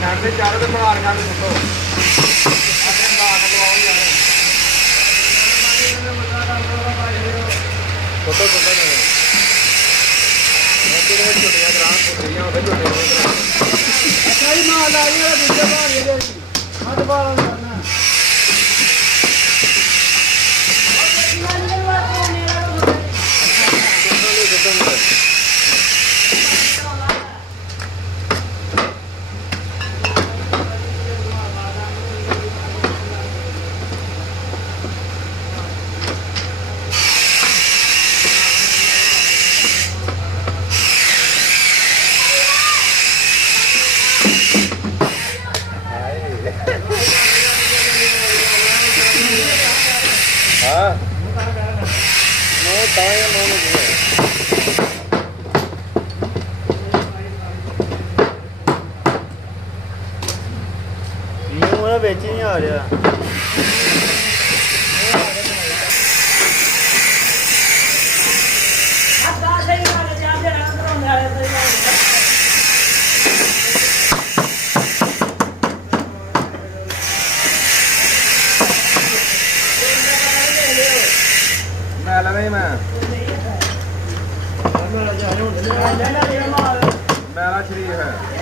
नाले चारों तो मार खा फोटो अरे मार लवाओ यार फोटो फोटो ने मैं तेरे छोटियां ग्राम छोटियां होवे छोटियां अच्छा ही माल आ गया दूसरे बार ये दे हट बार करना ਵਿੱਚ ਨਹੀਂ ਆ ਰਿਹਾ ਮੈਂ ਲਵੇਂ ਮੈਂ ਮੇਰਾ ਸ਼ਰੀਰ ਹੈ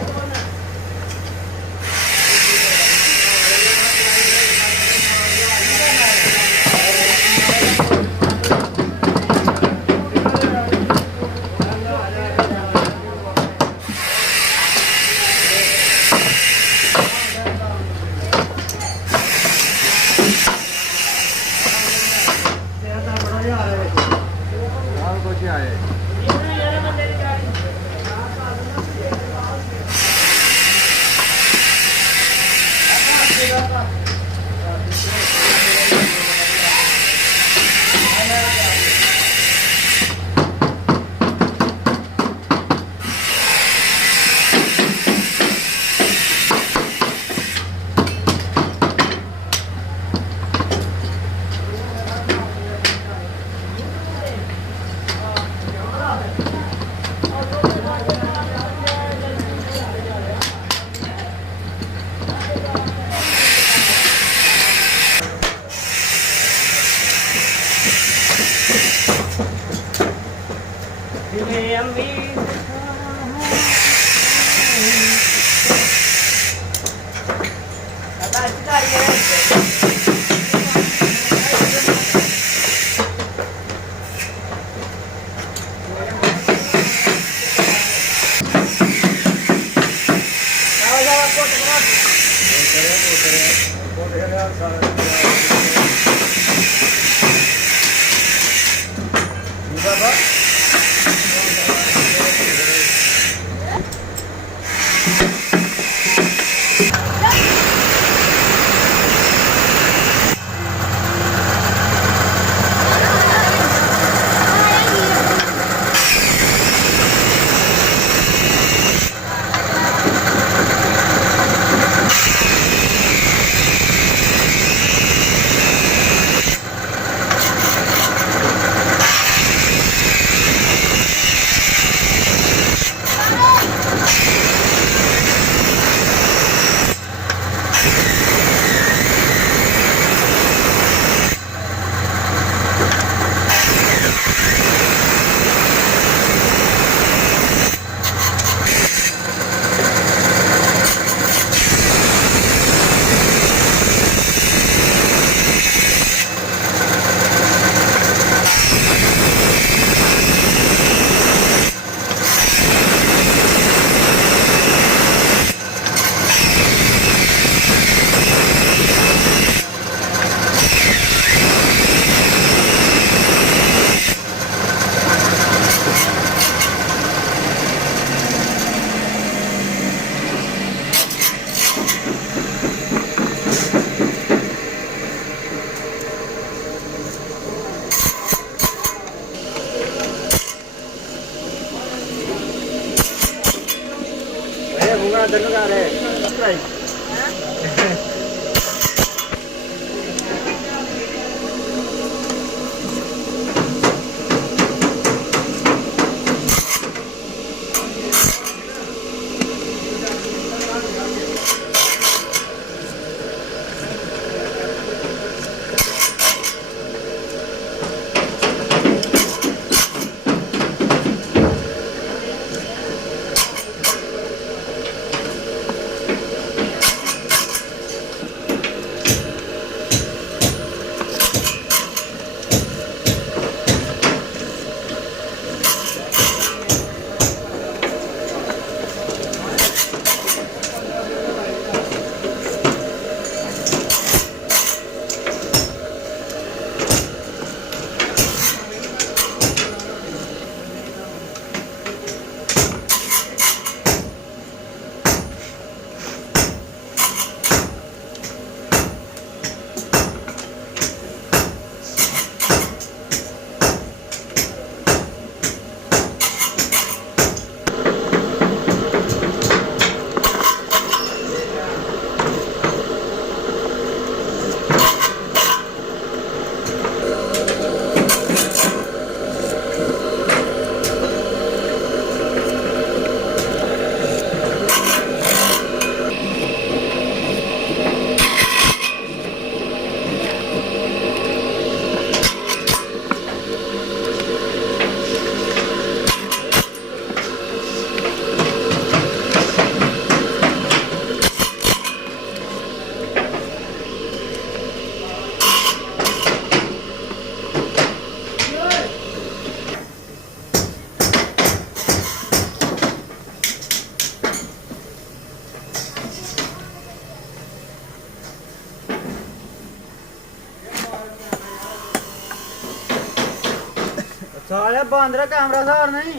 साले बंद रहा कैमरा सार नहीं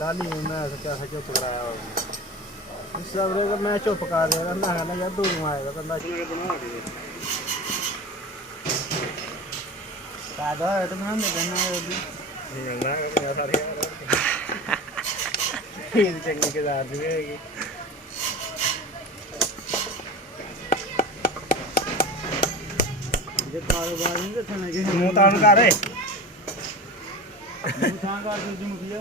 लाली मैं क्या चुप कराया इस सब का मैं चुप कर देगा मैं कहना यार दूर आएगा बंदा पैदा है तो मैं दे देना ये चंगी के साथ भी है ये कारोबार नहीं करना है मुंह तान कर रे मुंह तान कर दे मुखिया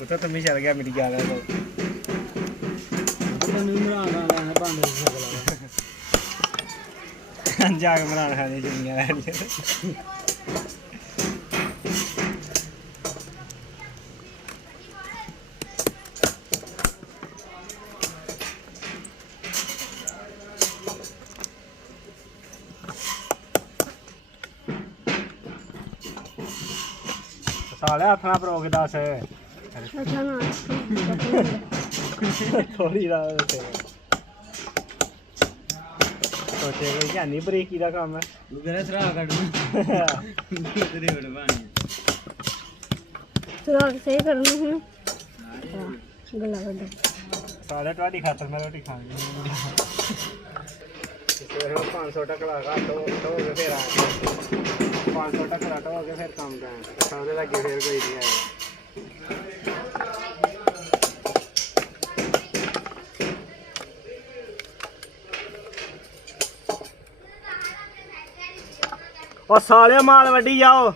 तो तुम ही चल गया मेरी गाल है तो नहीं मराना है बंद हो गया जाग मराना है दुनिया है ਸਾਲਿਆ ਹੱਥ ਨਾਲ ਪਰੋ ਕੇ ਦੱਸ ਅੱਛਾ ਨਾ ਥੋੜੀ ਦਾ ਸੋਚੇ ਕੋਈ ਜਾਨੀ ਬਰੀਕੀ ਦਾ ਕੰਮ ਹੈ ਮੇਰਾ ਸਰਾ ਕੱਢਣਾ ਤੇਰੇ ਬੜ ਬਾਣੀ ਸੁਰਾਖ ਸਹੀ ਕਰਨਾ ਹੈ ਗਲਾ ਵੱਡਾ ਸਾਲਿਆ ਤੁਹਾਡੀ ਖਾਤਰ ਮੈਂ ਰੋਟੀ ਖਾਣੀ ਫਿਰ 500 ਟਕਾ ਘੱਟ ਹੋ ਕੇ ਫਿਰ ਆ 500 ਟਕਾ ਘੱਟ ਹੋ ਕੇ ਫਿਰ ਕੰਮ ਕਰਾਂ ਸਾਡੇ ਲੱਗੇ ਫਿਰ ਕੋਈ ਨਹੀਂ ਆਇਆ ਉਹ ਸਾਲਿਆ ਮਾਲ ਵੱਡੀ ਜਾਓ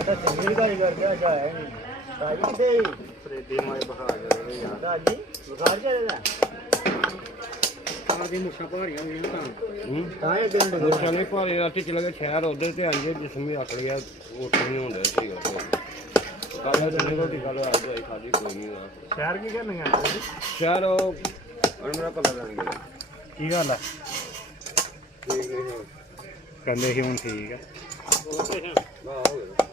आता चंगी गाड़ी करके आ जाए नहीं गाड़ी दे फ्रेडी मारे बुखार चले यार गाड़ी बुखार चलेगा आगे मुखा भारियां हुई ਤਾਂ ਇਹ ਦਿਨ ਮੁਸ਼ਾ ਨਹੀਂ ਭਾਰੀ ਰਾਤੀ ਚਲੇ ਗਏ ਸ਼ਹਿਰ ਉਧਰ ਤੇ ਆਂਦੇ ਜਿਸਮੀ ਅਕੜ ਗਿਆ ਉੱਠ ਨਹੀਂ ਹੁੰਦਾ ਸੀ ਉਹ ਕੱਲ ਤੇ ਰੋਟੀ ਖਾ ਲੋ ਅੱਜ ਆਈ ਖਾਦੀ ਕੋਈ ਨਹੀਂ ਸ਼ਹਿਰ ਕੀ ਕਰਨੀਆਂ ਸ਼ਹਿਰ ਉਹ ਮੇਰਾ ਪਤਾ ਲਾਂਗੇ ਕੀ ਗੱਲ ਆ ਠੀਕ ਨਹੀਂ ਕਹਿੰਦੇ ਸੀ ਹੁਣ ਠੀਕ ਆ ਵਾਹ ਹੋ ਗਿਆ